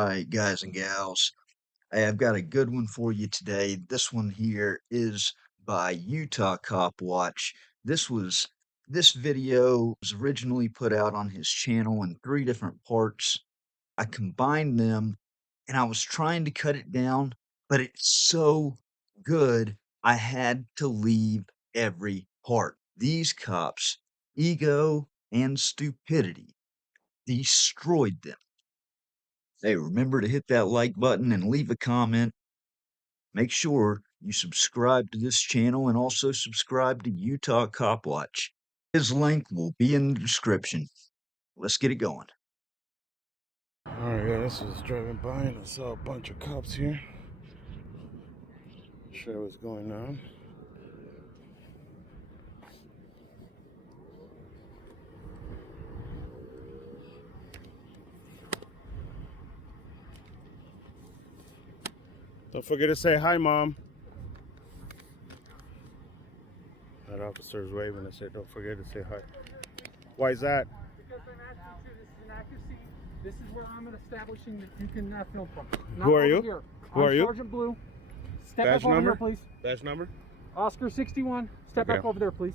All right, guys and gals, hey, I've got a good one for you today. This one here is by Utah CopWatch. This video was originally put out on his channel in 3 different parts. I combined them and I was trying to cut it down, but it's so good I had to leave every part. These cops, ego and stupidity, destroyed them. Hey, remember to hit that like button and leave a comment. Make sure you subscribe to this channel and also subscribe to Utah CopWatch. His link will be in the description. Let's get it going. Alright guys, I was driving by and I saw a bunch of cops here. Not sure what's going on. Don't forget to say hi, Mom. That officer's waving. I said, don't forget to say hi. Why is that? Because I'm asking you to. This is an accuracy. This is where I'm establishing that you can film from. Who are you? Here. Who are you? Sergeant Blue. Step Badge back over number? here, please. Badge number? Oscar 61. Step back over there, please.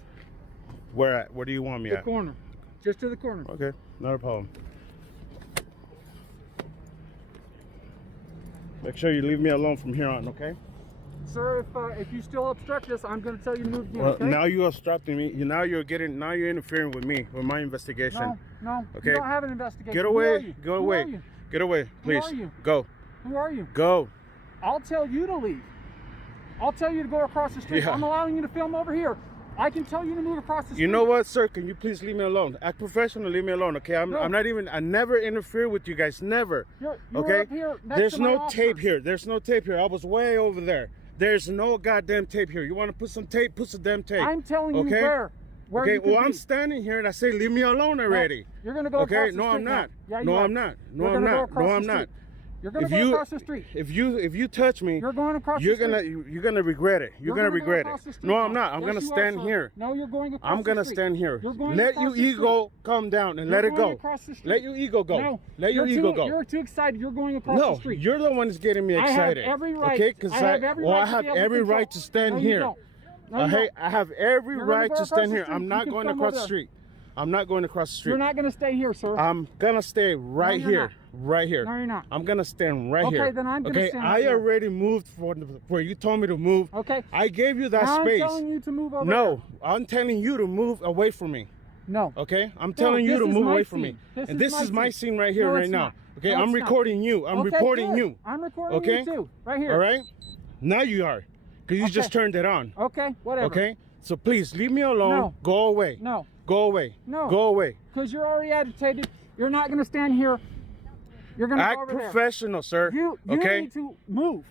Where at? Where do you want me The at? corner. Just to the corner. Okay, not a problem. Make sure you leave me alone from here on, okay? Sir, if you still obstruct this, I'm going to tell you to move again, Well, okay? now you're obstructing me. Now you're interfering with me, with my investigation. No. Okay. You don't have an investigation. Get Who away. are you? Go Who away. are you? Get away, please. are you? Go. Who are you? Go. I'll tell you to leave. I'll tell you to go across the street. Yeah. I'm allowing you to film over here. I can tell you to move across the street. You know what, sir? Can you please leave me alone? Act professional, leave me alone, okay? No. I never interfere with you guys, never. You're Okay? up here next There's to my no tape officers. here. There's no tape here. I was way over there. There's no goddamn tape here. You want to put some tape? Put some damn tape. I'm telling you Okay? where Okay, you can well, be. I'm standing here and I say, leave me alone already. No, you're going to go Okay, across the no, street I'm not. now. Yeah, No, you are. I'm not. No, You're I'm gonna go not. across No, the I'm street. not. You're going to go across the street. If you touch me, You're going across you're the gonna street. you're gonna regret it. You're gonna gonna go regret across it. the street No, now. I'm not. I'm Yes, gonna you are, stand sir. here. No, you're going across I'm the gonna street. stand here. You're going Let across your the ego come down and You're let it going go. across the street. Let your ego go. No, Let your ego go. You're too excited. You're going across the No, street. you're the one that's getting me I have excited. every right. Okay, because I have every right I to have be able to every control. right to stand No, you here. don't. No, you don't. I have every You're gonna right go to across stand the here. street. I'm You not can going film across over the there. street. I'm not going across the street. You're not going to stay here, sir. I'm gonna stay right you're here. not. Right here. No, you're not. I'm gonna stand right Okay, here. then I'm gonna stand I right here. already moved where you told me to move. Okay. I gave you that Now space. I'm telling you to move over No, I'm telling you to move away from me. No. Okay? I'm telling you this to is move my away from scene. me. This And is this my is my scene. scene right here, No, right it's now. not. Okay? No, I'm it's not. recording you. I'm Okay, reporting good. you. I'm recording Okay? you too. Right here. All right? Now you are. Because you just turned it on. Okay, whatever. Okay? So please leave me alone. No. Go away. No. Go away. No. Go away. Because you're already agitated. You're not going to stand here. You're going to Act go over there. professional, sir. You okay? need to move.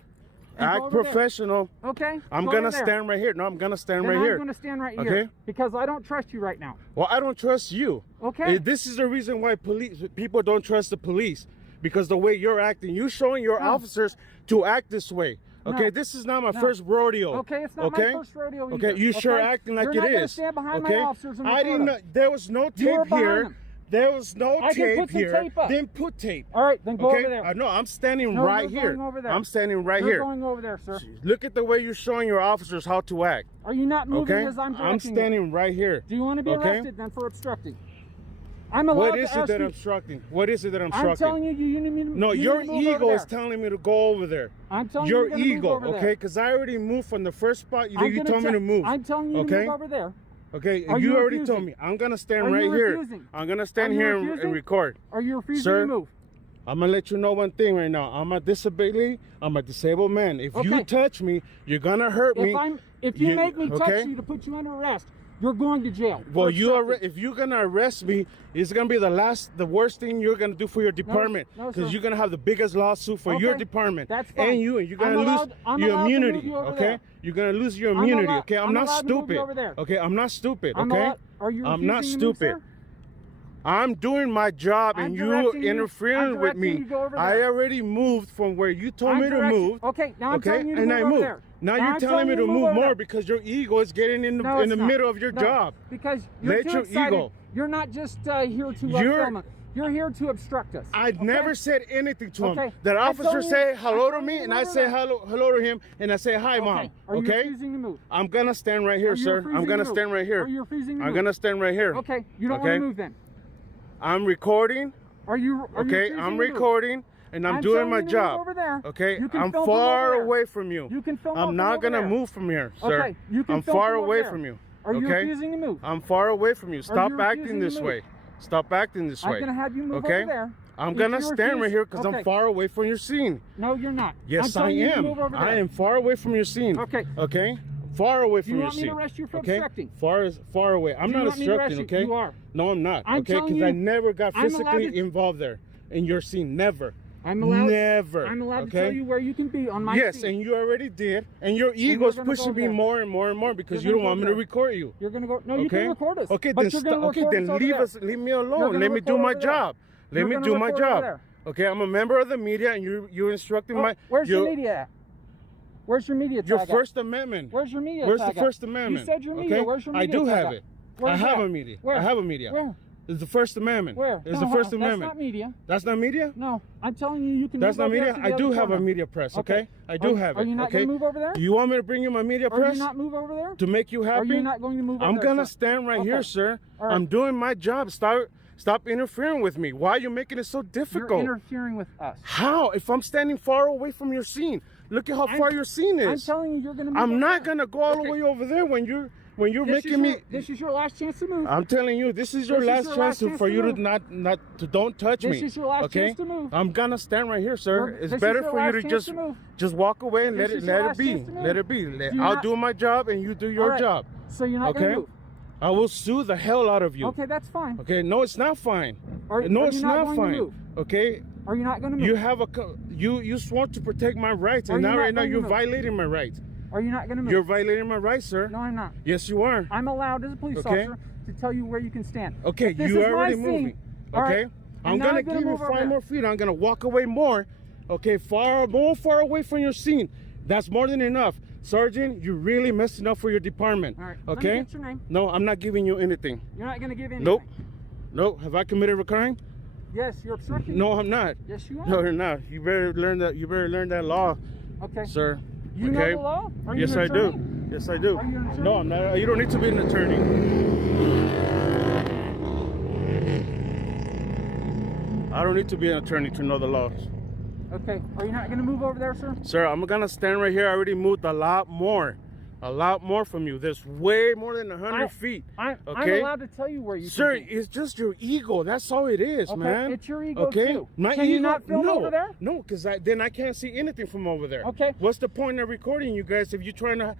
and go Act over there. professional. Okay? I'm go gonna over there. stand right here. No, I'm gonna stand Then right I'm here. going to stand right Okay? here. Because I don't trust you right now. Well, I don't trust you. Okay? This is the reason why people don't trust the police, because the way you're acting, you're showing your No. officers to act this way. Okay, No. this is not my No. first rodeo. Okay, it's not okay? my first rodeo either. Okay, you sure acting like You're it not gonna is. stand behind okay, my officers and I record didn't know them. there was no You were tape behind here. them. There was no I can tape put some here. tape up. Then put tape. All right, then go okay? over there. No, I'm standing No, right you're here. going over there. I'm standing right You're here. going over there, sir. Look at the way you're showing your officers how to act. Are you not moving Okay, as I'm directing I'm you? standing right here. Do you want to be okay? arrested then for obstructing? I'm allowed What is to it ask that you. I'm obstructing? What is it that I'm I'm obstructing? telling you, you need to No, you your need to move ego over is there. telling me to go over there. I'm telling Your you to move ego, over there. okay? Because I already moved from the first spot that I'm you gonna told me to move. I'm telling you to okay? move over there. Okay, Are you you already refusing? told me. I'm gonna stand Are right you here. refusing? I'm gonna stand Are you here refusing? and record. Are you refusing Sir, to move? I'm gonna let you know one thing right now. I'm a disability. I'm a disabled man. If you Okay. touch me, you're gonna hurt me. If you make me touch okay? you to put you under arrest, you're going to jail. Well, for obstructing. if you're gonna arrest me, it's gonna be the worst thing you're gonna do for your department, no, because sir. you're gonna have the biggest lawsuit for your Okay, department. that's fine. And you're I'm gonna allowed- lose I'm your allowed to move immunity. you over Okay, there. you're gonna lose your I'm immunity. allowed- Okay, I'm I'm not allowed to move stupid. you over there. Okay, I'm not stupid. I'm Okay, allowed- Are you I'm not refusing to move, stupid. sir? I'm doing my job, I'm and you directing you- interfering I'm with directing me. you to go over I there. already moved from where you told I'm me to directing- move. Okay, now I'm telling you to and move I over moved. there. Now Now you're I'm telling me to you move over more there. because your ego is getting in the No, it's not. middle of your No, job. Because you're Let too your excited. ego. You're not just here to You're- film. You're here to obstruct us. I okay? never said anything to him. Okay. That I officer told you- say I hello to told me, you and to I move say over hello to him, and I say hi, mom. Are you Okay? refusing to move? I'm gonna stand right here, Are you sir. refusing I'm gonna to move? stand right here. Are you refusing to I'm move? gonna stand right here. Okay. You don't Okay? want to move then. I'm recording. Are you? Are you Okay, refusing I'm to move? recording, and I'm I'm doing telling my you to move job. over there. Okay, You can I'm film from far over there. away from you. You can film I'm from not over gonna there. move from here, sir. Okay, you can I'm film far from over away there. from you. Are you Okay? refusing to move? I'm far away from you. Stop you acting refusing to this move? way. Stop acting this I'm way. gonna have you move Okay? over there. I'm If gonna you stand right refuse- here because okay. I'm far away from your scene. No, you're not. Yes, I'm I telling you to am. move over there. I am far away from your scene. Okay. Okay? Far away Do from you your want me scene. to arrest you for Okay? obstructing? Far away. I'm Do you not want me to arrest obstructing, you? okay? You are. No, I'm not. I'm okay? telling Because I you, never got I'm allowed physically to- involved there in your scene. Never. I'm allowed. Never. I'm allowed to okay? tell you where you can be on my Yes, scene. and you already did. And your ego's gonna go pushing me there. more and more and more because You're you don't gonna want go me to there. record you. You're gonna go. No, you Okay? can record us. Okay, but then you're gonna okay, record then us over leave there. us. Leave me You're alone. gonna Let me do record my over there. job. Let You're me gonna do my record over job. there. Okay, I'm a member of the media, and you instructing Oh, my. where's you- your media at? Where's your media tag Your at? First Amendment. Where's your media Where's the tag at? First Amendment? You said your media. Okay? Where's your I media do tag have at? it. Where's I have that? a media. Where? I have a media. Where? It's the First Amendment. Where? It's No, the First that's Amendment. not media. That's not media? No, I'm telling you, you can. That's move not over media? there to I the do other have a corner. media press, okay? I do have it. Are you not okay? gonna move over there? You want me to bring you my media Are press? you not move over there? To make you happy? Are you not going to move over I'm there? gonna sir? stand right Okay. here, sir. All right. I'm doing my job. Stop interfering with me. Why are you making it so You're difficult? interfering with us. How? If I'm standing far away from your scene, look at how far your scene I'm is. telling you, you're gonna move. I'm over not there. gonna go all the Okay. way over there when you're This making is me. your, This is your last chance to move. I'm telling you, this is your This is last your chance last chance for to you move. to not to don't touch This me. is your last okay? chance to move. I'm gonna stand right here, sir. This It's is better your for you last to chance to move. just walk away and This let is your it last be. chance to move. Let it be. Do I'll not- do my job and you do your All right. job. So you're not Okay? gonna move. I will sue the hell out of you. Okay, that's fine. Okay? No, it's not fine. Are No, are it's you not not going to fine. move? Okay? Are you not going to move? You have you swore to protect my rights, Are and you now not right now going to you're move? violating my rights. Are you not going to move? You're violating my rights, sir. No, I'm not. Yes, you are. I'm allowed as a police Okay. officer to tell you where you can stand. Okay, If this you is already my moving. scene, all Okay, right, I'm and now gonna I'm gonna give you move over 5 there. more feet. I'm gonna walk away more. Okay, more far away from your scene. That's more than enough, Sergeant. You're really messing up for your department. All right. Let me Okay. get your name. No, I'm not giving you anything. You're not going to give anything. Nope. Nope. Have I committed a crime? Yes, you're obstructing. No, I'm not. Yes, you are. No, you're not. You better learn that. You better learn that law, Okay. sir. You okay. know the law? Are you Yes, an I attorney? do. Yes, I do. Are you an attorney? No, I'm not. You don't need to be an attorney. I don't need to be an attorney to know the laws. Okay. Are you not going to move over there, sir? Sir, I'm gonna stand right here. I already moved a lot more from you. There's way more than 100 feet. I'm Okay? allowed to tell you where you Sir, can be. it's just your ego. That's all it is, Okay, man. it's your ego, okay? too. My Can ego. you not film no, over there? No, because then I can't see anything from over there. Okay. What's the point of recording you guys if you're trying to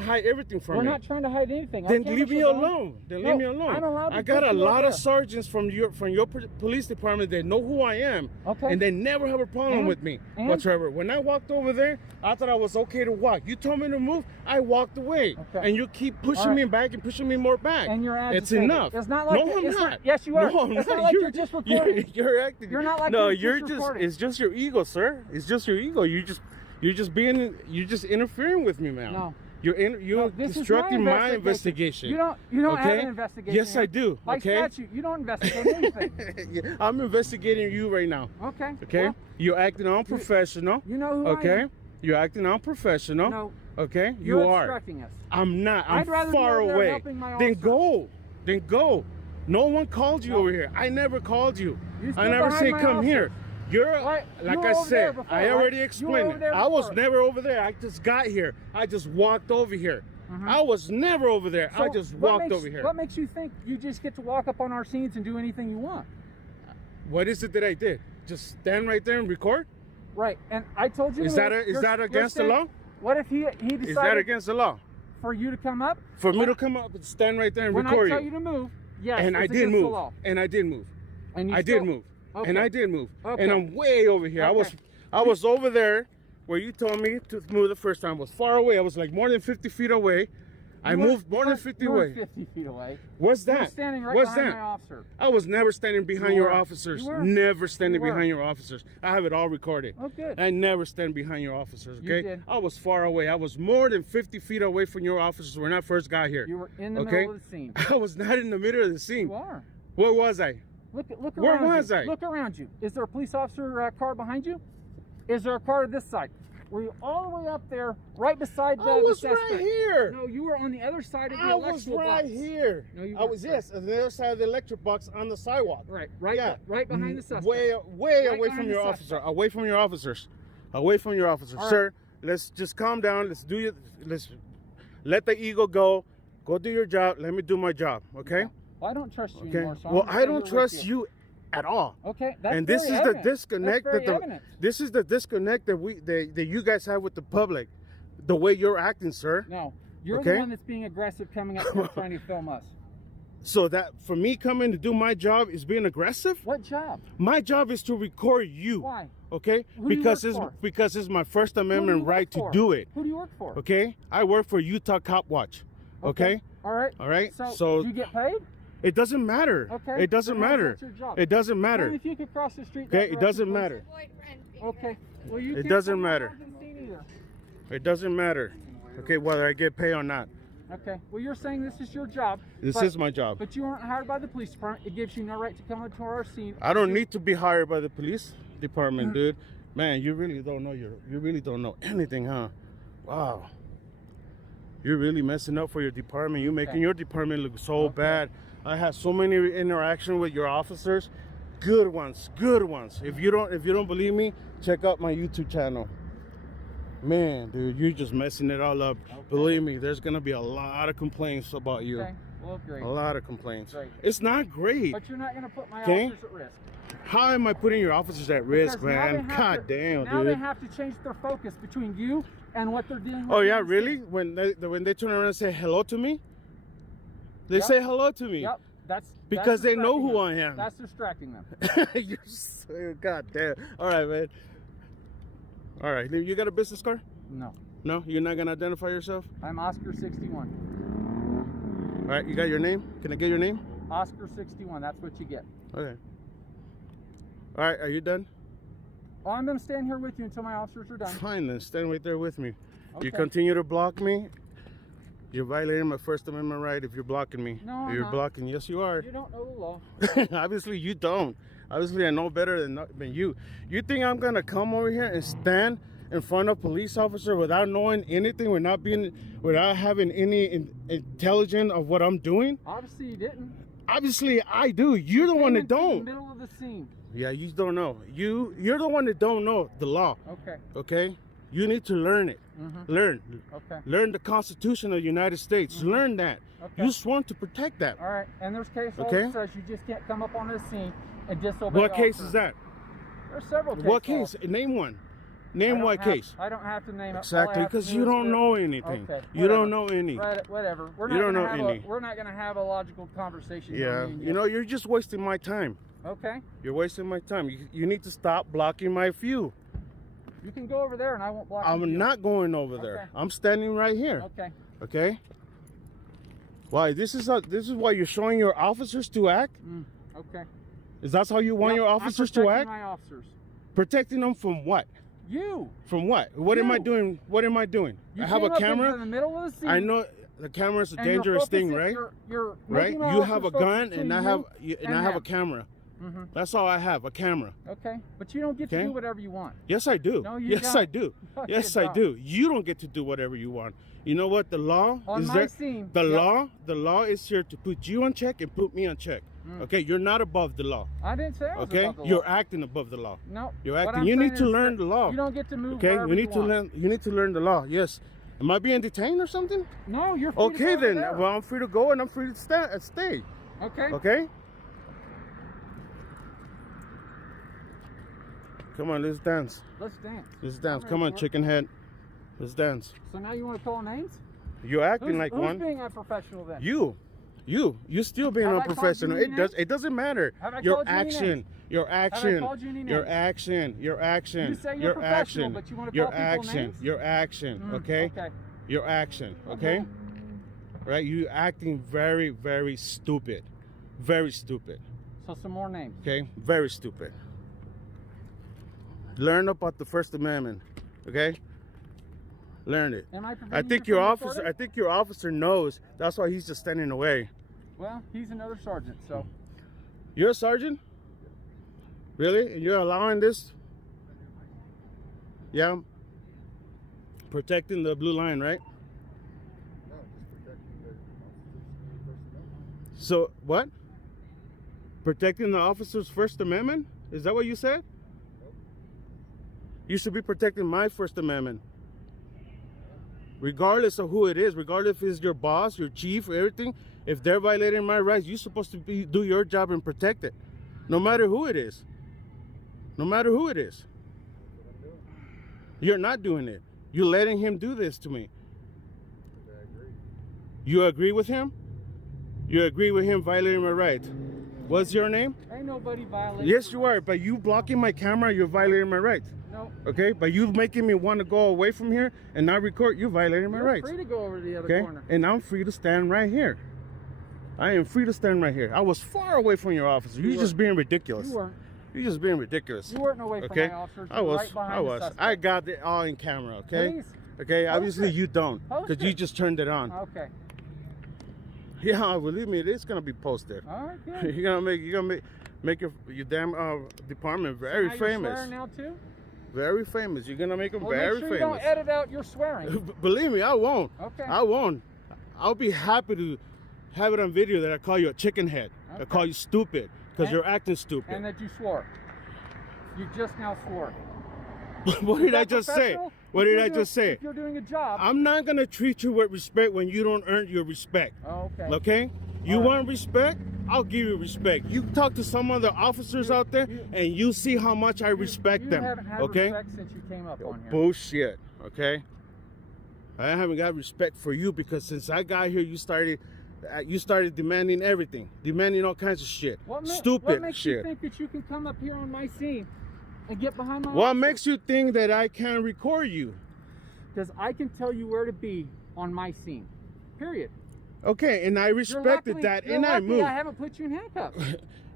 hide everything from We're me? not trying to hide anything. Our Then cameras leave me are going. alone. Then No, leave me alone. I'm allowed to I got put a you lot over of there. sergeants from your police department that know who I am, Okay. and they never have a problem And? with me And? whatsoever. When I walked over there, I thought I was okay to walk. You told me to move, I walked away, Okay. and you keep pushing All right. me back and pushing me more back. And you're It's agitated. enough. It's not like no, I'm it's not. Yes, you are. No, I'm it's not. not like you're just recording. You're acting. You're not like no, you're you're just just. recording. It's just your ego, sir. It's just your ego. You're just interfering with me, man. No. You're No, this is obstructing my investigation. You don't have Okay? an investigation. Yes, I here. do. By Okay? statute, you don't investigate anything. I'm investigating you right now. Okay. Okay? Well, You're acting unprofessional. you know who I Okay? am. You're acting unprofessional. No. Okay? You're You are. obstructing us. I'm not. I'd I'm rather be far over there away. helping my Then officer. go. Then go. No one called you No. over here. I never called you. You stood I never behind say my come officer. here. You're Right. You like were I over there said. before, I right? already You were explained over it. there I was before. never over there. I just got here. I just walked over here. I was never over there. I So just what walked makes- over here. What makes you think you just get to walk up on our scenes and do anything you want? What is it that I did? Just stand right there and record? Right. And I told you. Is to that look. is that You're against the standing- law? What if he decided Is that against the law? for you to come up? For me to come up and stand right there and When record I tell you to move, yes, and I it's did against the move. law. And I did move. And you I still- did move. Okay. And I did move. Okay. And I'm way over here. Okay. I was over there where you told me to move the first time. I was far away. I was like more than 50 feet away. I You were- moved more you than were- 50 you were away. 50 feet away. What's You were that? standing right What's behind that? my officer. I was never standing behind You your were. officers. You were. Never standing You were. behind your officers. I have it all recorded. Oh, good. I never stand behind your officers, You okay? did. I was far away. I was more than 50 feet away from your officers when I first got here. You were in the Okay? middle of the scene. I was not in the middle of the scene. You are. Where was I? Look Where around was you. I? Look around you. Is there a police officer car behind you? Is there a car to this side? Were you all the way up there, right beside the I was the right suspect? here. No, you were on the other side of the I was electrical right box. here. No, you I was, weren't, yes, on the other side of the electric box on the sidewalk. Right, Yeah. right behind the suspect. Way Right away from behind your the officer. suspect. Away from your officers. Away from your officers. All right. Sir, let's just calm down. Let's let the ego go. Go do your job. Let me do my job. Okay? Well, I don't trust you Okay. anymore. So I'm Well, gonna I stay don't here with trust you at all. Okay, that's And this very is evident. the disconnect That's very that evident. this is the disconnect that you guys have with the public. The way you're acting, sir. No, you're Okay. the one that's being aggressive, coming up here trying to film us. So that for me coming to do my job is being aggressive. What job? My job is to record you. Why? Okay? Who do you Because work because it's my First Who do you Amendment work right to for? do it. Who do you work for? Okay? I work for Utah CopWatch. Okay? All right. All right? So, So do you get paid? it doesn't matter. Okay. It doesn't then how's matter. that your job? It doesn't Well, matter. if you could cross the street. Okay? that It direction, doesn't please. matter. Okay. Well, you It can't doesn't come matter. around and see either. It doesn't matter. Okay, whether I get paid or not. Okay. Well, you're saying this is your job. This but- is my job. But you weren't hired by the police department. It gives you no right to come into our scene. I don't need to be hired by the police department, dude. Man, you really don't know you really don't know anything, huh? Wow. You're really messing up for your department. You're making Okay. your department look so Okay. bad. I had so many interaction with your officers. Good ones, good ones. If you don't believe me, check out my YouTube channel. Man, dude, you're just messing it all up. Okay. Believe me, there's gonna be a lot of complaints about you. Okay. Well, great. A lot of complaints. Great. It's not great. But you're not going to put my Okay. officers at risk. How am I putting your officers at risk, Because now they man? have God to- damn, Now dude. they have to change their focus between you and what they're dealing with. Oh yeah, on the really? scene. When they turn around and say hello to me, they Yep. say hello to me. Yep. Because they know distracting who them. I am. That's distracting them. You're so goddamn. All right, man. All right, you got a business card? No. No, you're not gonna identify yourself. I'm Oscar 61. All right, you got your name? Can I get your name? Oscar 61. That's what you get. Okay. All right, are you done? Oh, I'm going to stand here with you until my officers are done. Fine, then stand right there with me. Okay. You continue to block me, you're violating my First Amendment right if you're blocking me. No, I'm You're not. blocking. Yes, you are. You don't know the law. Obviously, you don't. Obviously, I know better than you. You think I'm gonna come over here and stand in front of police officer without knowing anything, without having any intelligence of what I'm doing? Obviously, you didn't. Obviously, I do. You're the Came one that into don't. the middle of the scene. Yeah, you don't know. You're the one that don't know the law. Okay. Okay? You need to learn it. Mhm. Learn. Okay. Learn the Constitution of the United States. Learn that. Okay. You sworn to protect that. All right. And there's case law Okay. that says you just can't come up on the scene and disobey. What the case officer. is that? There's several cases. What case? Name one. Name what case. I don't have to name it. All I Exactly, have to because do you is don't that- know anything. Okay, You don't whatever. know any. Right, whatever. We're You not don't gonna know have any. we're not going to have a logical conversation. Yeah, me and you know, you're just wasting my time. Okay. You're wasting my time. You need to stop blocking my view. You can go over there and I won't block you. I'm not going over there. Okay. I'm standing right here. Okay. Okay? Why? This is why you're showing your officers to act? Okay. Is that how you want Yep, your I'm officers to protecting act? my officers. Protecting them from what? You. From what? What am I You. doing? What am I doing? You I have came a up into camera. the middle of the scene. I know the camera is a and you're dangerous thing, focusing- right? You're Right? making my You have a officers gun focus and I between have you and I have a them. camera. Mhm. That's all I have, a camera. Okay. But you don't get to Okay. do whatever you want. Yes, I do. No, you yes, don't. I do. No, Yes, you I don't. do. You don't get to do whatever you want. You know what? The law On is my there. scene. The Yep. law is here to put you on check and put me on check. Okay, you're not above the law. I didn't say I was Okay, above the law. you're acting above the law. No. You're what acting. I'm You need saying to is learn that the law. You don't get to move Okay, wherever we need you to want. learn. You need to learn the law. Yes. Am I being detained or something? No, you're free to Okay go over then. there. Well, I'm free to go and I'm free to stay. Okay. Okay. Come on, let's dance. Let's dance. Let's dance. I'm Come ready on, for it. chicken head. Let's dance. So now you want to call names? You're acting like who's one. being unprofessional then? You still being Have I called unprofessional. you any names? It doesn't matter. Have I Your called you any action, names? your action, called you any your names? action, your action, You say you're your professional, action, but you wanna your call people action, names? your action. Mm, Okay, Okay. your action. Okay, right? You acting very, very stupid, very stupid. So some more names. Okay, very stupid. Learn about the First Amendment. Okay. Learn it. Am I I preventing think you your from officer. recording? I think your officer knows. That's why he's just standing away. Well, he's another sergeant, so You're a sergeant? Really? And you're allowing this? Yeah. Protecting the blue line, right? No, just protecting the officers' First Amendment. So, what? Protecting the officer's First Amendment? Is that what you said? Nope. You should be protecting my First Amendment. Regardless of who it is, regardless if it's your boss, your chief, everything, if they're violating my rights, you're supposed to do your job and protect it. No matter who it is. No matter who it is. That's what I'm doing. You're not doing it. You're letting him do this to me. I agree. You agree with him? You agree with him violating my rights? What's your name? Ain't nobody violating. Yes, you are. But you blocking my camera, you're violating my rights. No. Okay? But you making me want to go away from here and not record, you're violating my You're rights. free to go over to the other Okay? corner. And I'm free to stand right here. I am free to stand right here. I was far away from your officer. You're just being ridiculous. You weren't. You're just being ridiculous. You weren't away from Okay? my officers. You I were was. right behind I the was. suspect. I got it all in camera, okay? Please. Okay, Post obviously it. you don't. Post Because you it. just turned it on. Okay. Yeah, believe me, it is gonna be posted. All right, good. You're gonna make your damn department very Now you're famous. swearing now too? Very famous. You're gonna make them Well, very make sure you famous. don't edit out your swearing. Believe me, I won't. Okay. I won't. I'll be happy to have it on video that I call you a chicken head. I Okay. call you stupid because And- you're acting stupid. And that you swore. You just now swore. What Is did I that just say? professional? What If did you're I doing- just say? If you're doing a job. I'm not gonna treat you with respect when you don't earn your respect. Oh, okay. Okay? You All right. want respect? I'll give you respect. You talk to some other officers out there and you see how much I respect you them. haven't had Okay? respect since you came up on here. Bullshit. Okay? I haven't got respect for you because since I got here, you started demanding everything, demanding all kinds of shit, stupid what makes you shit. think that you can come up here on my scene and get behind my What makes you think that I can record you? Because I can tell you where to be on my scene. Period. Okay, and I respected that, and I moved. I haven't put you in handcuffs.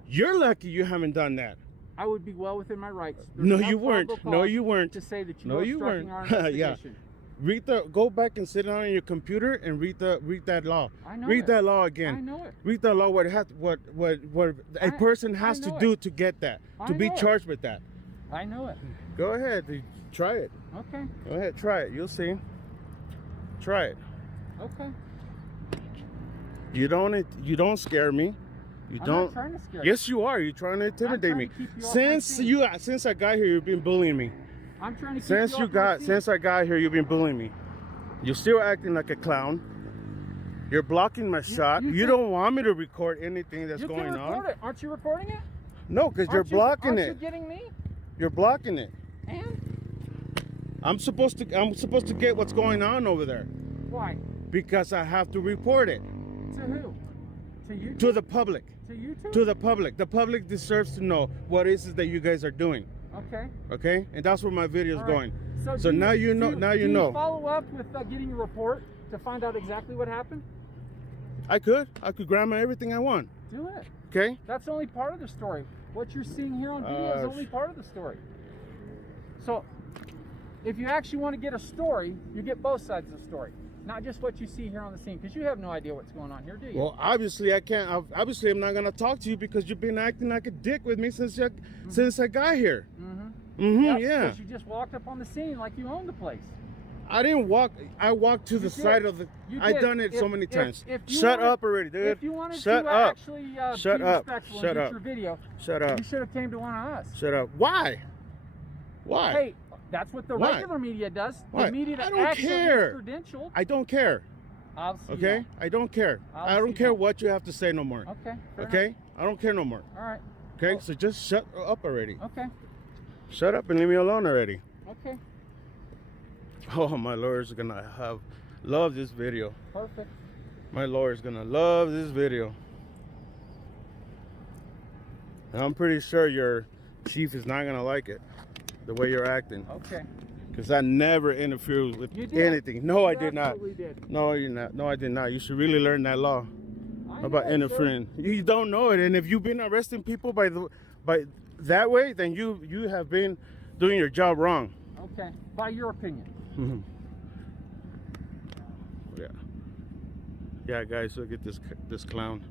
You're lucky you haven't done that. I would be well within my rights. There's No, enough you weren't. probable No, cause you weren't. To say that you No, are you obstructing weren't. our Yeah. investigation. Go back and sit down on your computer and read that law. I know Read it. that law I again. know it. Read that law. What a person I has to know do it. to get that, I to be know it. charged with that. I know it. Go ahead, try it. Okay. Go ahead, try it. You'll see. Try it. Okay. You don't scare me. You I'm don't. not trying to scare Yes, you are. You're trying to intimidate trying me. to keep you off my scene. Since I got here, you've been bullying me. I'm trying to keep Since you off my scene. since I got here, you've been bullying me. You're still acting like a clown. You're blocking my shot. you You think- don't want me to record anything that's you going can record on. it. Aren't you recording it? No, because you're blocking aren't it. you getting me? You're blocking it. And I'm supposed to get what's going on over there why? because I have to report it To who? To you? to the public. To you two? To the public. The public deserves to know what it is that you guys are doing. Okay. Okay? And that's where my video is All right. going. So So now you know. Now you do know. Follow up with getting a report to find out exactly what happened. I could grab everything I want. Do it. Okay? That's only part of the story. What you're seeing here on video is only part of the story. So, if you actually want to get a story, you get both sides of the story, not just what you see here on the scene, because you have no idea what's going on here, do you? Well, obviously I can't. Obviously, I'm not gonna talk to you because you've been acting like a dick with me since I got here. Yep, Yeah. because you just walked up on the scene like you owned the place. I didn't walk. I walked to the did. side of the. You I did. done it so If- many if- times. if you Shut wanted- up already, dude. If you wanted Shut to up. actually Shut be up. respectful Shut and get up. your video, Shut up. you should have came to one of us. Shut up. Why? Why? Hey, that's what the Why? regular media does. Why? The media that I don't actually care. is credentialed. I don't care. Obviously, you Okay? don't. I don't care. I Obviously don't you care don't. what you have to say no more. Okay. fair Okay? enough. I don't care no more. All right. Okay? Well- So just shut up already. Okay. Shut up and leave me alone already. Okay. Oh, my lawyer's gonna love this video. Perfect. My lawyer's gonna love this video. And I'm pretty sure your chief is not gonna like it, the way you're acting. Okay. Because I never interfered with You did. anything. No, I You did not. absolutely did. No, you're not. No, I did not. You should really learn that law I about know, sir. interfering. You don't know it, and if you've been arresting people by that way, then you have been doing your job wrong. Okay. By your opinion. Yeah. Yeah, guys, look at this clown.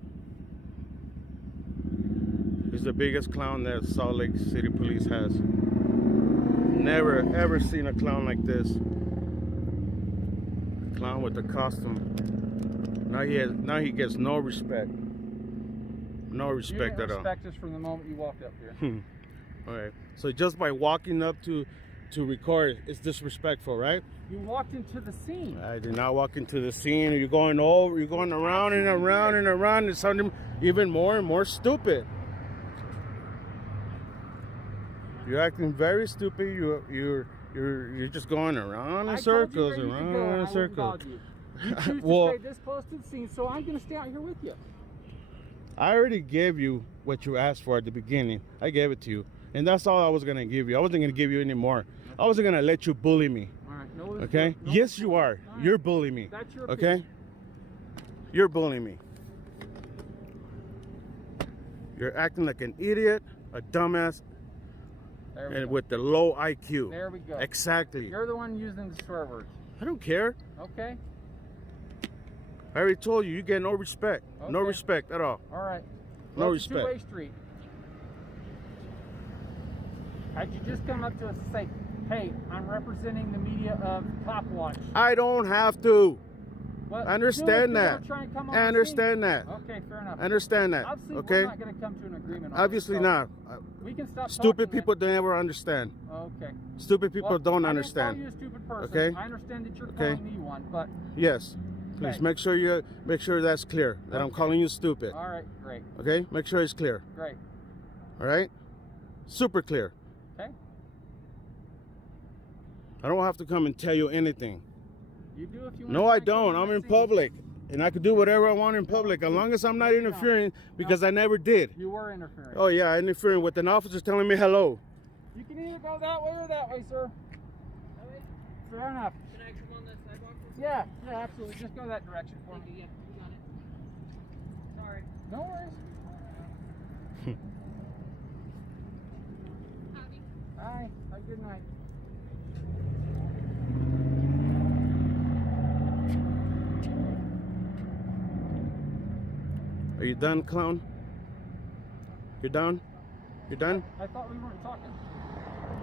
He's the biggest clown that Salt Lake City Police has. Never ever seen a clown like this. A clown with the costume. Now he gets no respect. No respect at all. You didn't respect us from the moment you walked up here. Alright. So just by walking up to record, it's disrespectful, right? You walked into the scene. I did not walk into the scene. You're going around and around and around. It's sounding even more and more stupid. You're acting very stupid. You're just going around in circles, around in circles. You choose to stay this close to the scene, so I'm going to stay out here with you. I already gave you what you asked for at the beginning. I gave it to you, and that's all I was going to give you. I wasn't going to give you any more. I wasn't going to let you bully me. All right. No, Okay? No, yes, you are. Right. You're bullying me. That's your okay? opinion. You're bullying me. You're acting like an idiot, a dumbass, and with the low IQ. There we go. Exactly. You're the one using the swear words. I don't care. Okay. I already told you, you get no respect. Okay. No respect at all. All right. No Well, it's respect. a two-way street. Had you just come up to us and say, hey, I'm representing the media of CopWatch. I don't have to. Well, I understand do it if you that. were trying to come on I the understand scene. that. Okay, fair enough. I understand that. Obviously, Okay? we're not going to come to an agreement on Obviously this, so not. We can stop Stupid talking people don't ever understand. then. Okay. Stupid people Well, don't I understand. didn't call you a stupid person. Okay? I understand that you're Okay? calling me one, but Yes. Please Okay. make sure that's clear. That I'm Okay. calling you stupid. all right, great, Okay? Make sure it's clear. great. All right? Super clear. Okay? I don't have to come and tell you anything. You do if you want. No, I don't. I'm in public. And I can do whatever I want in public as long as I'm not interfering because I never did. You were interfering. Oh, yeah, I interfering with an officer telling me hello. You can either go that way or that way, sir. Fair enough. Can I come on that sidewalk? Yeah, absolutely. Just go that direction for me. Yeah, you got it. Sorry. No worries. Howdy. Hi. Have a good night. Are you done, clown? You're done? You're done? I thought we weren't talking.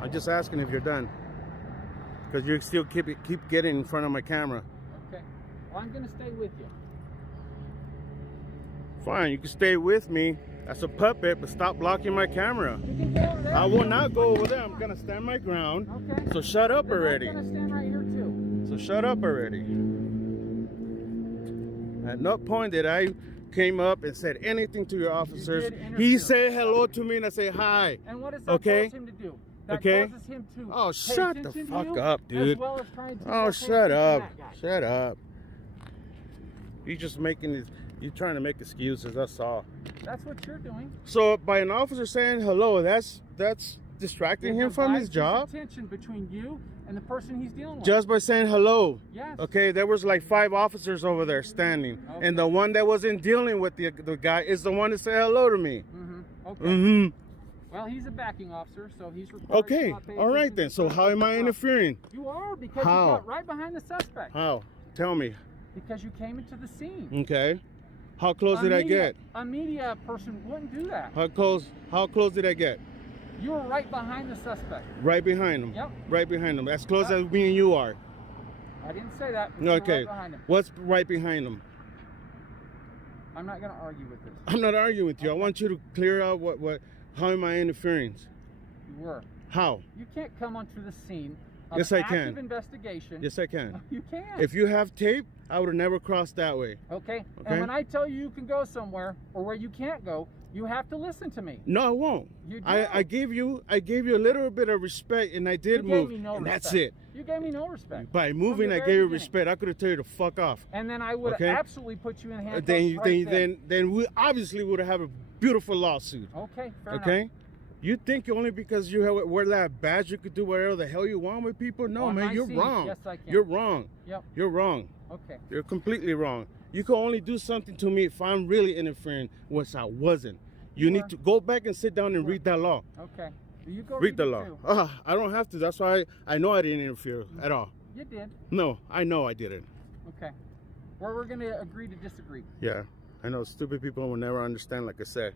I'm just asking if you're done. Because you still keep getting in front of my camera. Okay. Well, I'm going to stay with you. Fine, you can stay with me as a puppet, but stop blocking my camera. You can go over there. I will not go over there. I'm going to stand my ground. Okay. So shut up Then already. I'm going to stand right here, too. So shut up already. At no point did I came up and said anything to your officers. did interfere. He said hello to me and I say hi. And what does that Okay. cause him to do? That Okay. causes him to Oh, pay shut the attention to fuck you, up, dude. As well as trying to Oh, pay shut attention to up. that guy. Shut up. You just making this, you trying to make excuses, that's all. That's what you're doing. So by an officer saying hello, that's distracting It him from his divides job? Tension between you and the person he's dealing with. Just by saying hello. Yes. Okay, there was like 5 officers over there standing. Okay. And the one that wasn't dealing with the guy is the one that said hello to me. Mm-hmm. Okay. Mm-hmm. Well, he's a backing officer, so he's required Okay, to not pay all right attention then. to So the how am I person. interfering? You are, because How? you got right behind the suspect. How? Tell me. Because you came into the scene. Okay. How close did I get? A media person wouldn't do that. How close did I get? You were right behind the suspect. Right behind him. Yep. Right behind him. As close as me and you are. I didn't say that. But you were Okay. right behind him. What's right behind him? I'm not going to argue with this. I'm not arguing with you. I want you to clear out how am I interfering? You were. How? You can't come onto the scene of Yes, I active can. investigation. Yes, I can. You can. If you have tape, I would have never crossed that way. Okay? Okay. And when I tell you can go somewhere or where you can't go, you have to listen to me. No, I won't. You do. I gave you a little bit of respect, and I did You gave move, me no and respect. that's it. You gave me no respect. By moving, the I very gave you beginning. respect. I could have told you to fuck off. And then I would Okay. absolutely put you in handcuffs Then we obviously would have a beautiful lawsuit. Okay, fair Okay. enough. You think only because you wear that badge you could do whatever the hell you want with people? No, On man, my you're scene, wrong. yes, I can. You're wrong. Yep. You're wrong. Okay. You're completely wrong. You can only do something to me if I'm really interfering, which I wasn't. You need to go back and sit down and read that law. Okay. You go Read the it law. too. I don't have to. That's why I know I didn't interfere at all. You did. No, I know I didn't. Okay. Well, we're going to agree to disagree. Yeah, I know stupid people will never understand, like I said.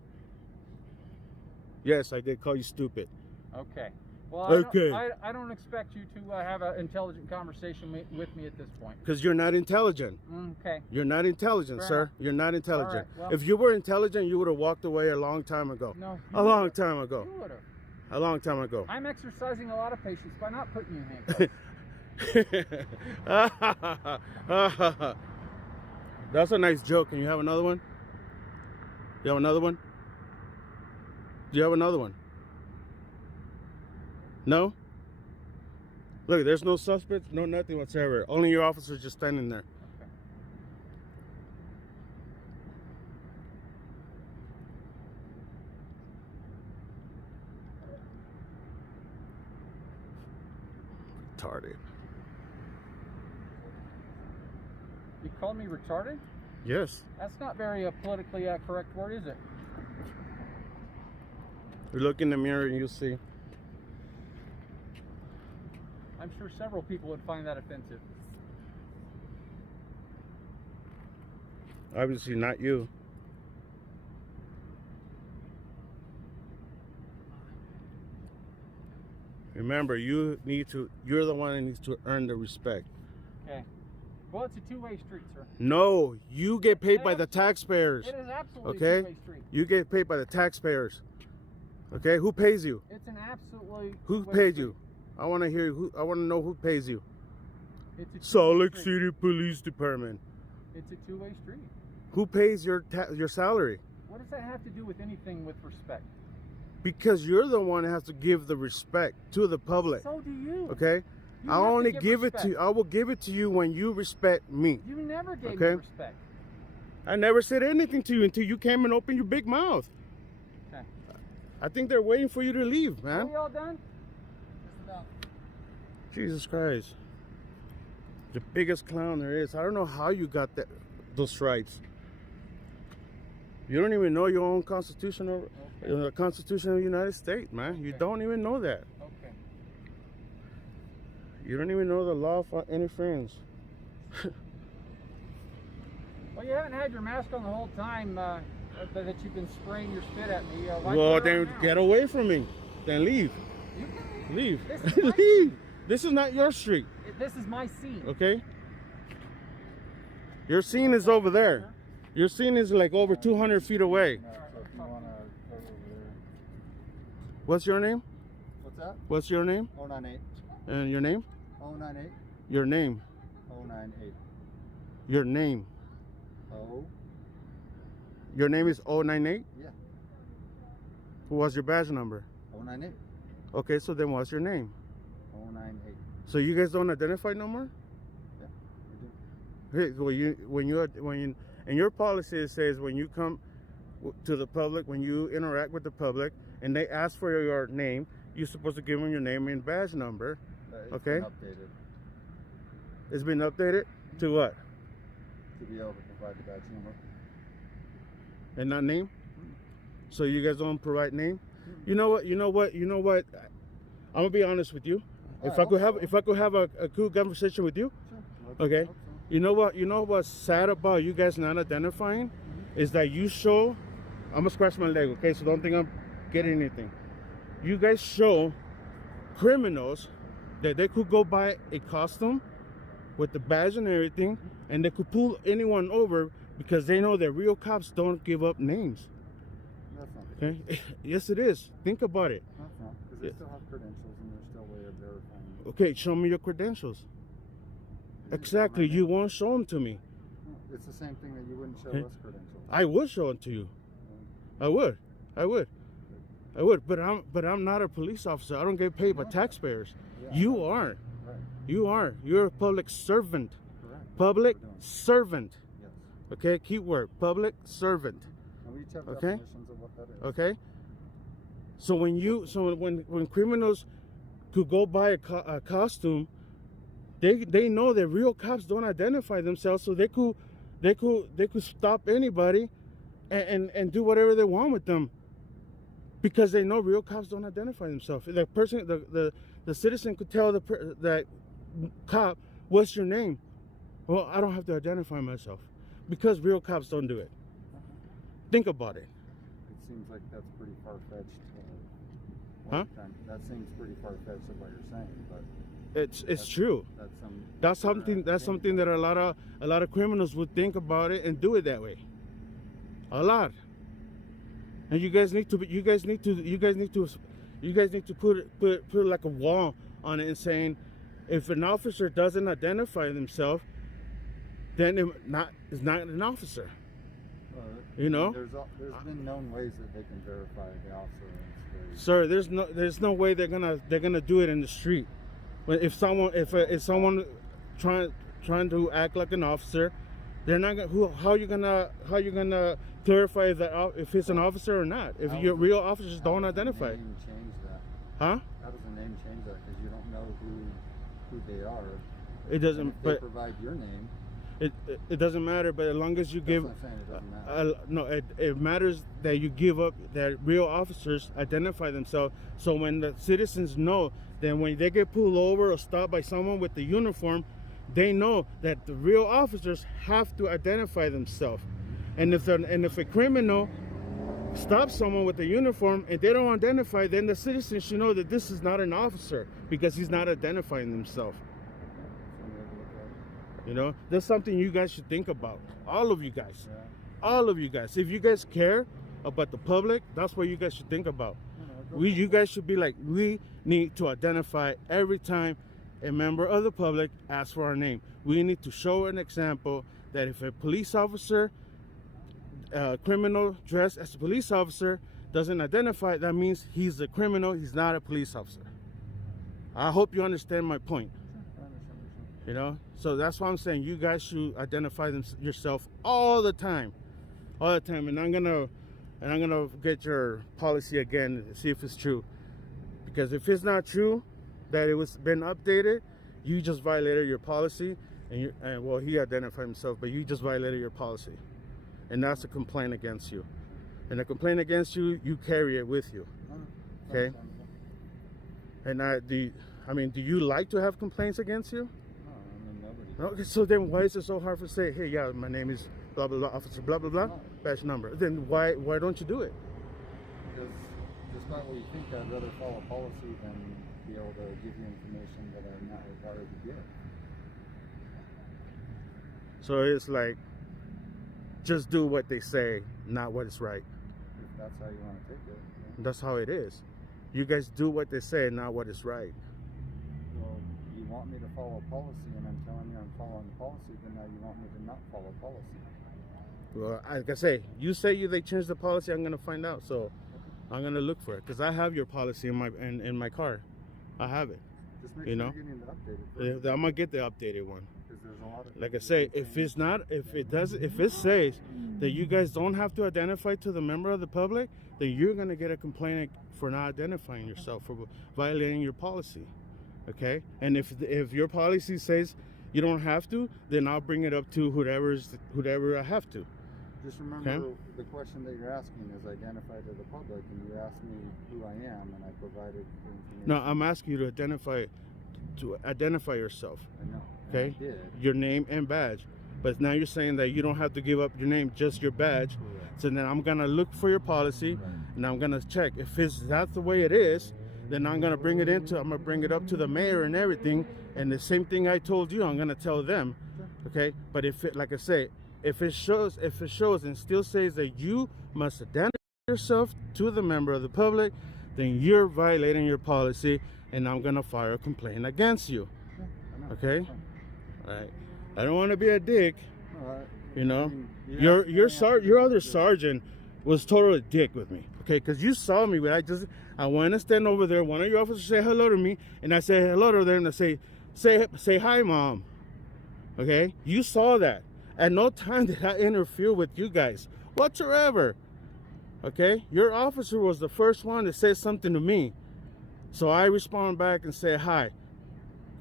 Yes, I did call you stupid. Okay. Well, Okay. I don't expect you to have an intelligent conversation with me at this point. Because you're not intelligent. Okay. You're not intelligent, Fair sir. enough. You're not intelligent. All right, well- If you were intelligent, you would have walked away a long time ago. No. A long time ago. You would have. A long time ago. I'm exercising a lot of patience by not putting you in handcuffs. That's a nice joke. Can you have another one? You have another one? Do you have another one? No? Look, there's no suspects, no nothing whatsoever. Only your officer just standing there. Okay. Retarded. You called me retarded? Yes. That's not very politically correct word, is it? You look in the mirror and you see. I'm sure several people would find that offensive. Obviously not you. Remember, you're the one that needs to earn the respect. Okay. Well, it's a two-way street, sir. No, you get paid by the taxpayers. It is absolutely Okay? a two-way street. You get paid by the taxpayers. Okay? Who pays you? It's an absolutely Who two-way paid street. you? I want to hear who. I want to know who pays you. It's a Salt two-way Lake street. City Police Department. It's a two-way street. Who pays your salary? What does that have to do with anything with respect? Because you're the one that has to give the respect to the public. So do you. Okay? You I have to only give it respect. to you. I will give it to you when you respect me. You never gave Okay. me respect. I never said anything to you until you came and opened your big mouth. Okay. I think they're waiting for you to leave, Are man. we all done? Jesus Christ. The biggest clown there is. I don't know how you got those rights. You don't even know your own constitution or the Constitution of the United States, man. You Okay. don't even know that. Okay. You don't even know the law of interference. Well, you haven't had your mask on the whole time that you've been spraying your spit at me. Why Well, put it on then now? get away from me. Then leave. You can Leave. This is my Leave. This is not your street, This is my scene. okay? Your scene is over there. Your scene is like over 200 feet away. So if you want to go over there. What's your name? What's that? What's your name? 098. And your name? 098. Your name. 098. Your name. Oh, Your name is 098? yeah. What's your badge number? 098. Okay, so then what's your name? 098. So you guys don't identify no more? Yeah, we do. Hey, when you in your policy it says when you come to the public, when you interact with the public, and they ask for your name, you're supposed to give them your name and badge number. It's Okay. been updated It's been updated to what? to be able to provide the badge number. And not name? So you guys don't provide name? You know what? I'm gonna be honest with you. If I could have a cool conversation with you, Sure. Let's okay. hope so. You know what? You know what's sad about you guys not identifying is that you show. I'm gonna scratch my leg, okay? So don't think I'm getting anything. You guys show criminals that they could go buy a costume with the badge and everything, and they could pull anyone over because they know that real cops don't give up names. That's not the case. Okay? Yes, it is. Think about it. That's not. Because they still have credentials and there's still a way of verifying. Okay, show me your credentials. Exactly. You won't show them to me. It's the same thing that you wouldn't show Okay. us credentials. I would show it to you. I would. But I'm not a police officer. I don't get paid by taxpayers. Yeah. You are. Right. You are. You're a public servant. Correct. Public That's what we're doing. servant. Yes. Okay, keyword. Public servant. And we each have Okay. definitions of what that is. Okay. So when criminals could go buy a costume, they know that real cops don't identify themselves, so they could stop anybody and do whatever they want with them because they know real cops don't identify themselves. The person, the citizen could tell that cop, "What's your name?" Well, I don't have to identify myself because real cops don't do it. Think about it. It seems like that's pretty far-fetched Huh? That seems pretty far-fetched of what you're saying, but It's true. That's something that a lot of criminals would think about it and do it that way. A lot. And you guys need to put like a wall on it and saying, if an officer doesn't identify themselves, then it's not an officer. You know? There's been known ways that they can verify the officer. Sir, there's no way they're gonna do it in the street. But if someone trying to act like an officer, they're not gonna. How you gonna clarify if it's an officer or not? If your real officers don't identify. How does the name change that? Huh? How does the name change that? Because you don't know who they are. It doesn't. And if they provide your name. It doesn't matter, but as long as you give, That's what I'm saying, it doesn't matter. no, it matters that you give up that real officers identify themselves. So when the citizens know, then when they get pulled over or stopped by someone with the uniform, they know that the real officers have to identify themselves. And if a criminal stops someone with a uniform and they don't identify, then the citizens should know that this is not an officer because he's not identifying himself. You know, that's something you guys should think about. All of you guys. Yeah. All of you guys. If you guys care about the public, that's what you guys should think about. You guys should be like, we need to identify every time a member of the public asks for our name. We need to show an example that if a police officer, criminal dressed as a police officer, doesn't identify, that means he's a criminal, he's not a police officer. I hope you understand my point. You know, so that's why I'm saying you guys should identify yourself all the time, And I'm gonna get your policy again and see if it's true, because if it's not true that it was been updated, you just violated your policy, and well, he identified himself, but you just violated your policy, and that's a complaint against you, and a complaint against you, you carry it with you, okay? And do you like to have complaints against you? Okay, so then why is it so hard to say, hey, yeah, my name is blah, blah, blah, officer, blah, blah, blah, badge number? Then why don't you do it? Because despite what you think, I'd rather follow policy than be able to give you information that I'm not required to give. So it's like, just do what they say, not what is right. If that's how you want to take it. Yeah. That's how it is. You guys do what they say, not what is right. Well, you want me to follow policy, and I'm telling you I'm following policy, then now you want me to not follow policy. Well, like I say they changed the policy, I'm gonna find out. So I'm gonna look for it, because I have your policy in my car. I have it. Just make you sure know, you're getting the updated version. I'm gonna get the updated one. Because there's a lot of Like I say, if it says that you guys don't have to identify to the member of the public, then you're gonna get a complaint for not identifying yourself, for violating your policy. Okay, and if your policy says you don't have to, then I'll bring it up to whoever I have to. Just remember, okay? The question that you're asking is identify to the public, and you asked me who I am, and I provided the information. No, I'm asking you to identify yourself. I know. Okay, I did. Your name and badge. But now you're saying that you don't have to give up your name, just your badge. Correct. So then I'm gonna look for your policy, and I'm gonna check if that's the way it is. Then I'm gonna bring it up to the mayor and everything, and the same thing I told you, I'm gonna tell them, okay? But if it shows and still says that you must identify yourself to the member of the public, then you're violating your policy, and I'm gonna file a complaint against you, okay? All right. I don't want to be a dick, you know. Your other sergeant was totally dick with me, okay? Because you saw me when I went to stand over there. One of your officers said hello to me, and I said hello to them, and I say hi, mom. Okay, you saw that. At no time did I interfere with you guys whatsoever. Okay, your officer was the first one that said something to me, so I respond back and say hi.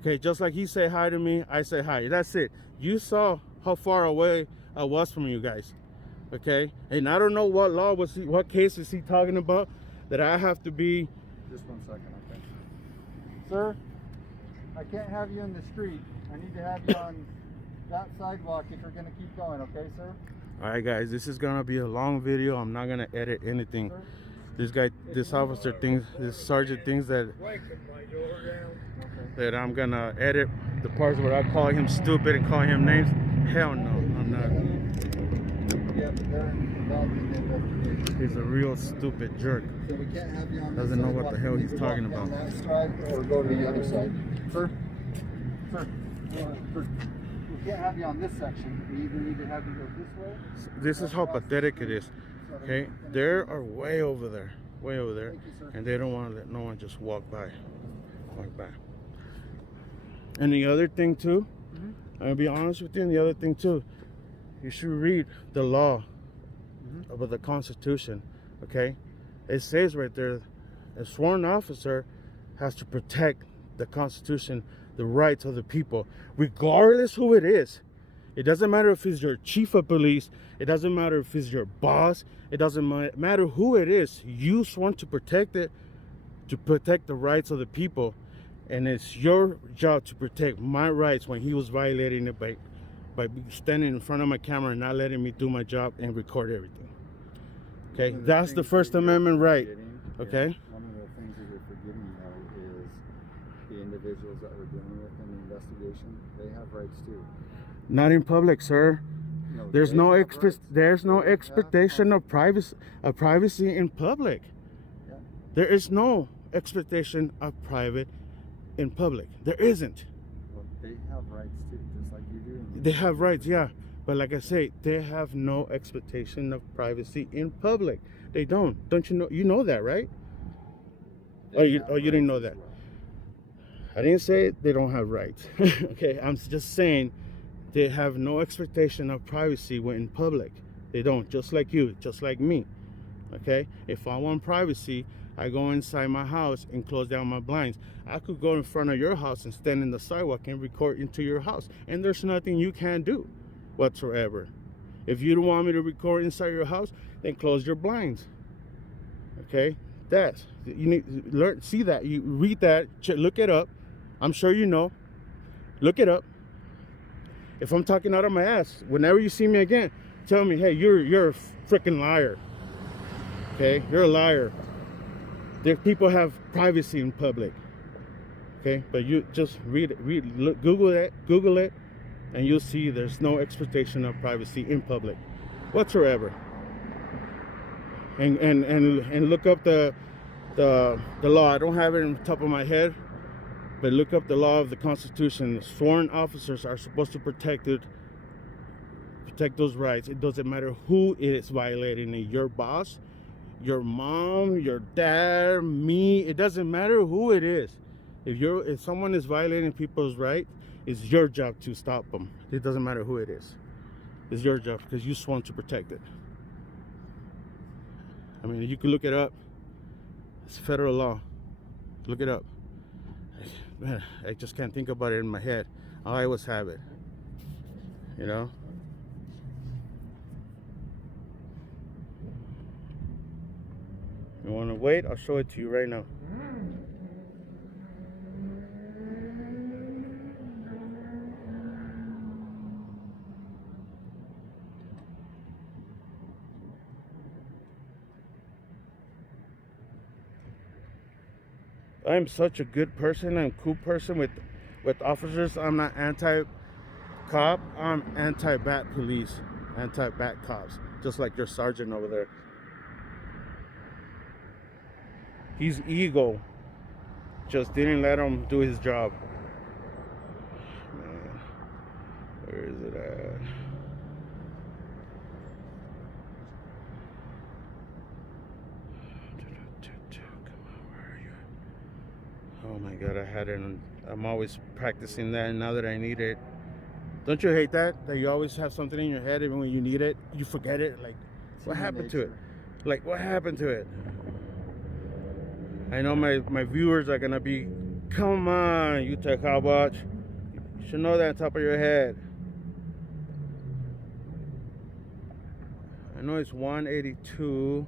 Okay, just like he said hi to me, I say hi. That's it. You saw how far away I was from you guys. Okay, and I don't know what case is he talking about that I have to be. Just 1 second, okay. Sir, I can't have you in the street. I need to have you on that sidewalk if you're gonna keep going, okay, sir? All right, guys, this is gonna be a long video. I'm not gonna edit anything. Sir? this officer thinks, this sergeant thinks that I'm gonna edit the parts where I call him stupid and call him names. Hell no, I'm not. Yeah, but they're involved in the investigation. He's a real stupid jerk. So we can't have you on this Doesn't know what sidewalk. the hell You he's either walk talking down about. that side or go to the other side. Sir? Sir? We can't have you on this section. We either need to have you go this way. This is how pathetic it is. Okay, they are way over there, Thank you, sir. and they don't want to let no one just walk by. And the other thing too, I'll be honest with you, and the other thing too, you should read the law about the Constitution. Okay, it says right there, a sworn officer has to protect the Constitution, the rights of the people, regardless who it is. It doesn't matter if it's your chief of police. It doesn't matter if it's your boss. It doesn't matter who it is. You sworn to protect it, to protect the rights of the people. And it's your job to protect my rights when he was violating it by standing in front of my camera and not letting me do my job and record everything. Okay, that's the First Amendment right. Okay? One of the things that you're forgetting though is the individuals that we're dealing with in the investigation, they have rights too. Not in public, sir. No, There's they no have rights. there's no They have expectation of privacy in public. Yeah. There is no expectation of private in public. There isn't. Well, they have rights too, just like you do. They have rights, yeah. But like I say, they have no expectation of privacy in public. They don't. Don't you know? You know that, right? You didn't know that. I didn't say they don't have rights. Okay, I'm just saying they have no expectation of privacy when in public. They don't, just like you, just like me. Okay, if I want privacy, I go inside my house and close down my blinds. I could go in front of your house and stand in the sidewalk and record into your house, and there's nothing you can do whatsoever. If you don't want me to record inside your house, then close your blinds. Okay, that's, you need to learn, see that, you read that, look it up. I'm sure you know. Look it up. If I'm talking out of my ass, whenever you see me again, tell me, hey, you're a freaking liar. Okay, you're a liar. There, people have privacy in public. Okay, but you just read it, look, Google it, and you'll see there's no expectation of privacy in public whatsoever. And look up the law. I don't have it on the top of my head, but look up the law of the Constitution. Sworn officers are supposed to protect those rights. It doesn't matter who it is violating it. Your boss, your mom, your dad, me. It doesn't matter who it is. If someone is violating people's rights, it's your job to stop them. It doesn't matter who it is. It's your job because you sworn to protect it. I mean, you can look it up. It's federal law. Look it up. Man, I just can't think about it in my head. I always have it. You know? You want to wait? I'll show it to you right now. I'm such a good person. I'm a cool person with officers. I'm not anti-cop. I'm anti-bat police, anti-bat cops, just like your sergeant over there. His ego just didn't let him do his job. Man, where is it at? Oh my God, I had it. I'm always practicing that now that I need it. Don't you hate that? That you always have something in your head, even when you need it, you forget it. Like, what happened to it? Like, what happened to it? I know my viewers are gonna be, come on, Utah CopWatch. You should know that on top of your head. I know it's 182.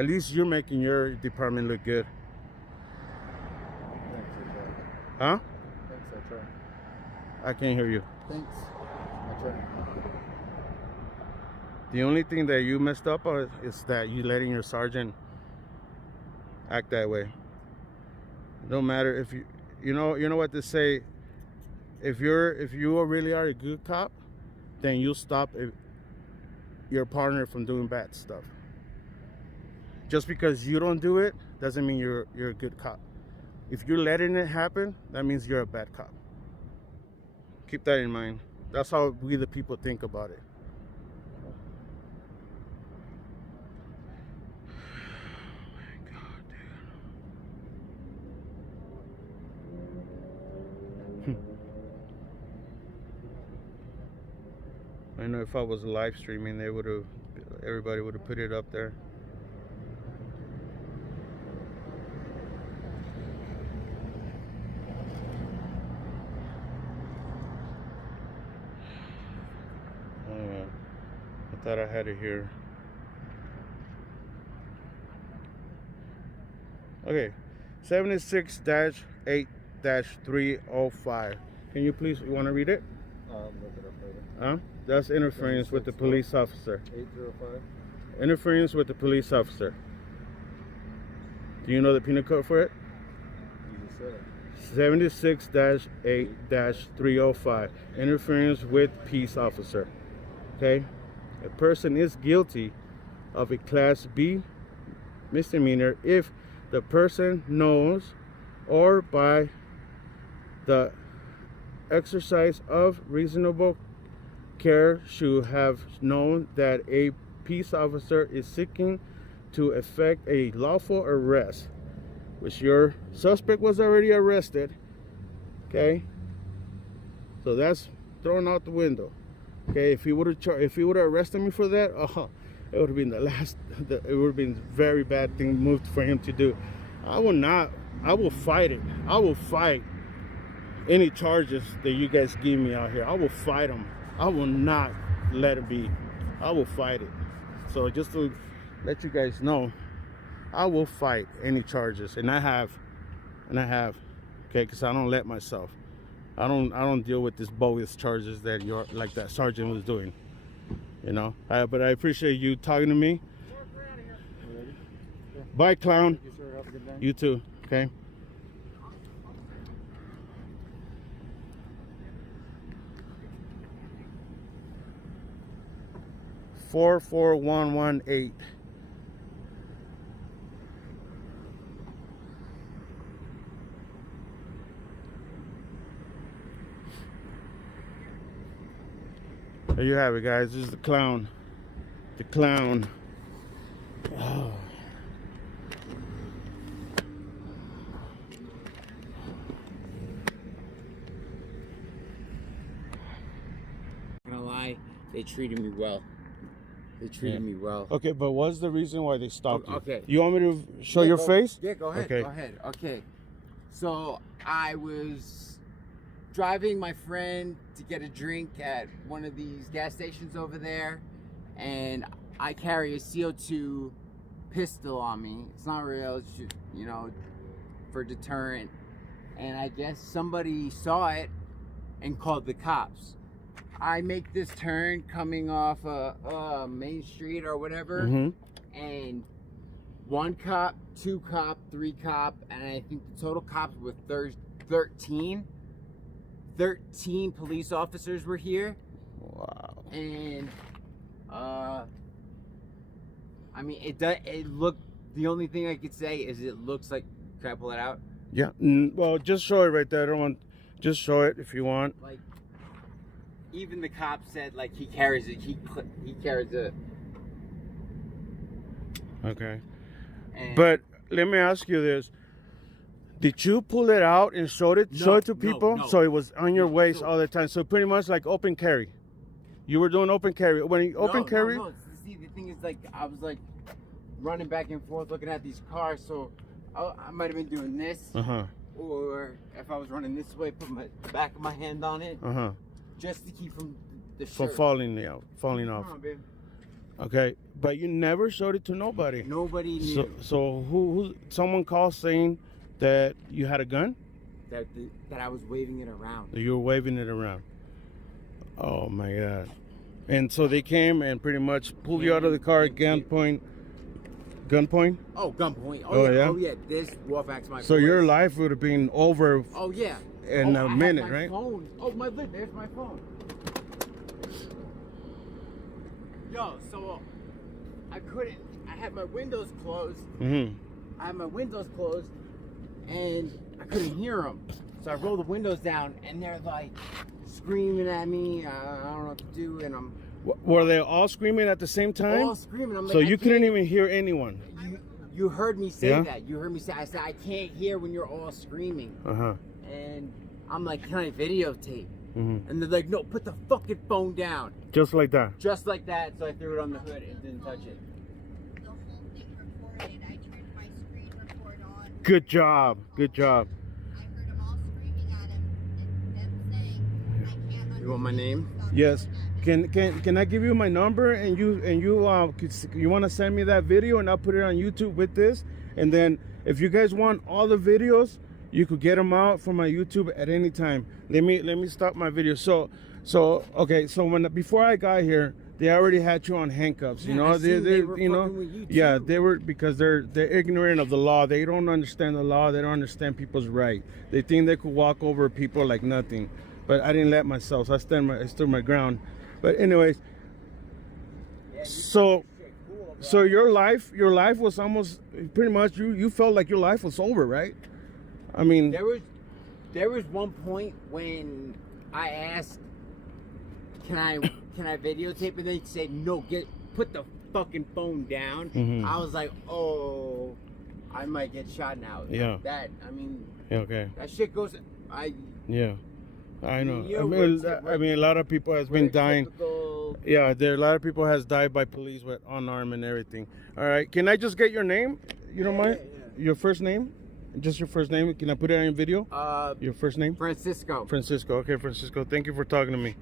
At least you're making your department look good. Thanks, I try. Huh? Thanks, I try. I can't hear you. Thanks, I try. The only thing that you messed up on is that you letting your sergeant act that way. No matter if you know what to say. If you really are a good cop, then you'll stop your partner from doing bad stuff. Just because you don't do it doesn't mean you're a good cop. If you're letting it happen, that means you're a bad cop. Keep that in mind. That's how we the people think about it. I know if I was live streaming, everybody would have put it up there. I thought I had it here. Okay, 76-8-305. Can you please, you want to read it? Look it up later. That's interference with the police officer. 805. Interference with the police officer. Do you know the penal code for it? You just said it. 76-8-305. Interference with peace officer. Okay? A person is guilty of a Class B misdemeanor if the person knows or by the exercise of reasonable care should have known that a peace officer is seeking to effect a lawful arrest, which your suspect was already arrested. Okay, so that's thrown out the window. Okay, if he would have arrested me for that, it would have been it would have been a very bad thing moved for him to do. I will fight it. I will fight any charges that you guys give me out here. I will fight them. I will not let it be. I will fight it. So just to let you guys know, I will fight any charges, and I have, okay, because I don't let myself. I don't deal with this bogus charges that like that sergeant was doing, you know. But I appreciate you talking to me. Bye, clown. Thank you, sir. Have a good day. You too. Okay. Four 4118. There you have it, guys. This is the clown. The clown. Oh. Not gonna lie, they treated me well. They treated me well. Okay, but what's the reason why they stopped you? Okay. You want me to show your face? Yeah, go ahead. Okay. Go ahead. Okay. So I was driving my friend to get a drink at one of these gas stations over there, and I carry a CO2 pistol on me. It's not real, it's just, you know, for deterrent. And I guess somebody saw it and called the cops. I make this turn coming off Main Street or whatever, and one cop, two cop, three cop, and I think the total cops were 13. 13 police officers were here. Wow. And I mean, it looked, the only thing I could say is it looks like, can I pull it out? Yeah. Well, just show it right there. I don't want. Just show it if you want. Like, even the cop said, like, he carries it. He carries it. Okay. And But let me ask you this: did you pull it out and show it to people? no. So it was on your waist so- all the time. So pretty much like open carry. You were doing open carry. When you open carry. No. See, the thing is, like, I was like running back and forth looking at these cars, so I might have been doing this, or if I was running this way, put the back of my hand on it, just to keep from the shirt. From falling off. Come on, babe. Okay, but you never showed it to nobody. Nobody knew So who someone called saying that you had a gun? that I was waving it around. That you were waving it around. Oh my God. And so they came and pretty much pulled you out of the car at gunpoint. Gunpoint? Oh, gunpoint. Oh, yeah? Oh yeah. This Warfax my. So voice. your life would have been over Oh yeah. in I a have minute, my right? Phone. Oh my lid. There's my phone. Yo, so I couldn't. I had my windows closed. Mm-hmm. I had my windows closed, and I couldn't hear them. So I rolled the windows down, and they're like screaming at me. I don't know what to do, and I'm Were they all screaming at the same time? all screaming. I'm like, So I you couldn't can't- even hear anyone. You heard me say Yeah? that. You heard me say. I said I can't hear when you're all screaming, Uh-huh. and I'm like, can I videotape? Mm-hmm. And they're like, no, put the fucking phone down. Just like that. Just like that. So I threw it on the hood and didn't touch it. The whole thing recorded. I turned my screen record on. Good job. Good job. I heard them all screaming at him and them saying, I can't You want my name? Yes. Can I give you my number and you want to send me that video and I'll put it on YouTube with this, and then if you guys want all the videos, you could get them out from my YouTube at any time. Let me stop my video. So okay. So before I got here, they already had you on handcuffs. You Yeah, know, I seen they were you know, fucking with you, yeah, too. they were, because they're ignorant of the law. They don't understand the law. They don't understand people's right. They think they could walk over people like nothing. But I didn't let myself. So I stood my ground. But anyways, so your life was almost pretty much you felt like your life was over, right? I mean, There was one point when I asked, can I videotape, and they said no, put the fucking phone down. Mhm. I was like, oh, I might get shot now. Yeah. I mean, okay, that shit goes. yeah, I know. You know, I mean, a lot of people has been dying. Typical, Yeah, a lot of people has died by police with unarmed and everything. All right, can I just get your name? You don't mind? yeah. Your first name? Just your first name? Can I put it on your video? Your first name? Francisco. Francisco. Okay, Francisco. Thank you for talking to me.